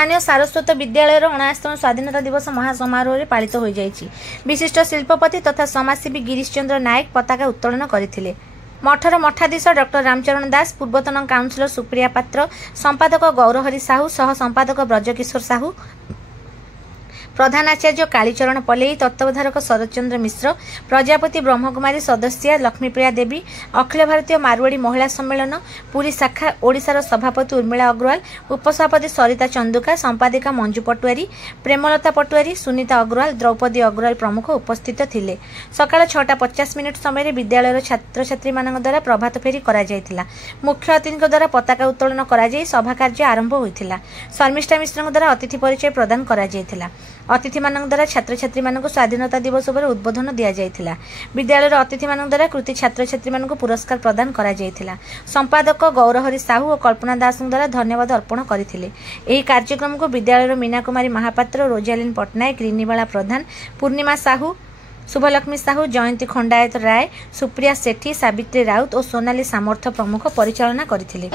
स्थानीय सारस्वत विद्यालय 79 स्वाधीनता दिवस महासमारोह पालित हो जाइछि। विशिष्ट शिल्पपति तथा समाजसेवी गिरीश चंद्र नायक पताका उत्तोलन करथिले। मठर मठाधीश डॉक्टर रामचरण दास, पूर्वतन काउंसिलर सुप्रिया पात्र, संपादक गौरहरी साहू, सह संपादक ब्रजकिशोर साहू, प्रधानाचार्य कालीचरण पलेई, तत्वधारक शरदचंद्र मिश्र, प्रजापति ब्रह्मकुमारी सदस्या लक्ष्मीप्रिया देवी, अखिल भारतीय मारवाड़ी महिला सम्मेलन पुरी शाखा ओडिशार सभापति उर्मिला अग्रवाल, उपसभापति सरिता चंदुका, संपादिका मंजू पटुआरी, प्रेमलता पटुआरी, सुनीता अग्रवाल, द्रौपदी अग्रवाल प्रमुख उपस्थित थिले। सकाळ 6:50 समय विद्यालय छात्र छात्री द्वारा प्रभात फेरी करा जायतिला। मुख्य अतिथि द्वारा पताका उत्तोलन करा जाय सभा कार्य आरंभ होइतिला। शर्मिष्ठा मिश्र द्वारा अतिथि परिचय प्रदान करा जायतिला। अतिथि मान द्वारा छात्र छात्री मानक स्वाधीनता दिवस पर उद्बोधन दिया जायतिला। विद्यालय अतिथि मान द्वारा कृति छात्र छात्री मानक पुरस्कार प्रदान करा जायतिला। संपादक गौरहरी साहू और कल्पना दास द्वारा धन्यवाद अर्पण करथिले। एही कार्यक्रम को विद्यालय मीना कुमारी महापात्र, रोजालिन पटनायक, रिनीबाला प्रधान, पूर्णिमा साहू, शुभलक्ष्मी साहू, जयंती खंडायत राय, सुप्रिया सेठी, सावित्री राउत और सोनाली सामर्थ प्रमुख परिचालना करथिले।